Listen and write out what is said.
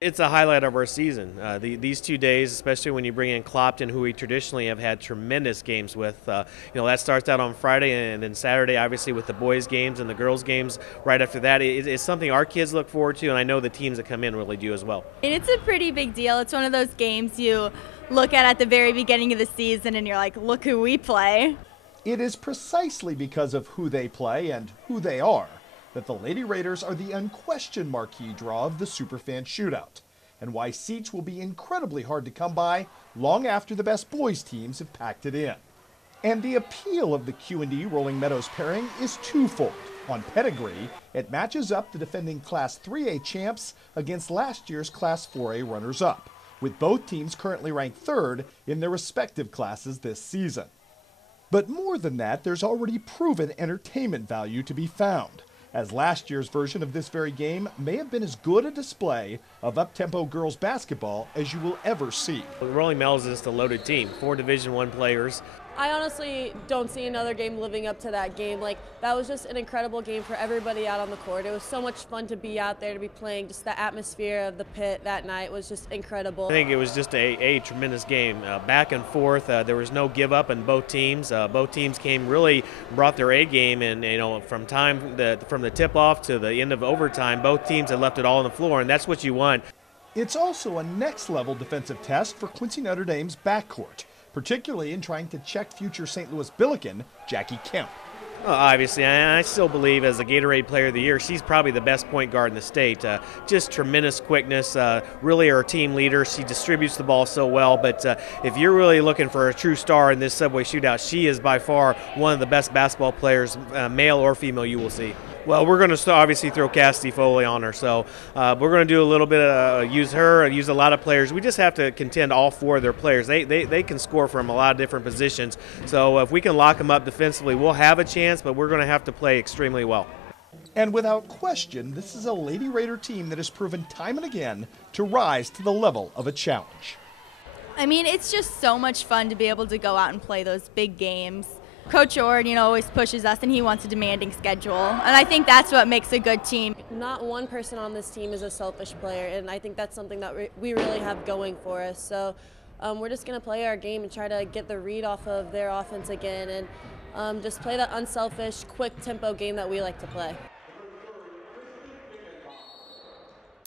It's a highlight of our season. These 2 days, especially when you bring in Clopton, who we traditionally have had tremendous games with. That starts out on Friday, and then Saturday, obviously, with the boys' games and the girls' games right after that. It's something our kids look forward to, and I know the teams that come in really do as well. And it's a pretty big deal. It's one of those games you look at the very beginning of the season and you're like, look who we play. It is precisely because of who they play and who they are that the Lady Raiders are the unquestioned marquee draw of the Superfan shootout, and why seats will be incredibly hard to come by long after the best boys teams have packed it in. And the appeal of the Q&D Rolling Meadows pairing is twofold. On pedigree, it matches up the defending Class 3A champs against last year's Class 4A runners-up, with both teams currently ranked third in their respective classes this season. But more than that, there's already proven entertainment value to be found, as last year's version of this very game may have been as good a display of up-tempo girls basketball as you will ever see. Rolling Meadows is just a loaded team, 4 Division I players. I honestly don't see another game living up to that game. That was just an incredible game for everybody out on the court. It was so much fun to be out there, to be playing. Just the atmosphere of the pit that night was just incredible. I think it was just a tremendous game, back and forth. There was no give up in both teams. Both teams brought their A game, and from the tip off to the end of overtime, both teams had left it all on the floor, and that's what you want. It's also a next level defensive test for Quincy Notre Dame's backcourt, particularly in trying to check future St. Louis Billiken, Jackie Kemp. Well, obviously, I still believe as a Gatorade Player of the Year, she's probably the best point guard in the state. Just tremendous quickness, really our team leader. She distributes the ball so well, but if you're really looking for a true star in this Subway Shootout, she is by far one of the best basketball players, male or female, you will see. Well, we're going to obviously throw Cassidy Foley on her, so we're going to do a little bit of use her, use a lot of players. We just have to contend all 4 of their players. They can score from a lot of different positions, so if we can lock them up defensively, we'll have a chance, but we're going to have to play extremely well. And without question, this is a Lady Raider team that has proven time and again to rise to the level of a challenge. I mean, it's just so much fun to be able to go out and play those big games. Coach Ord, always pushes us, and he wants a demanding schedule. And I think that's what makes a good team. Not one person on this team is a selfish player, and I think that's something that we really have going for us. So we're just going to play our game and try to get the read off of their offense again, and just play that unselfish, quick tempo game that we like to play.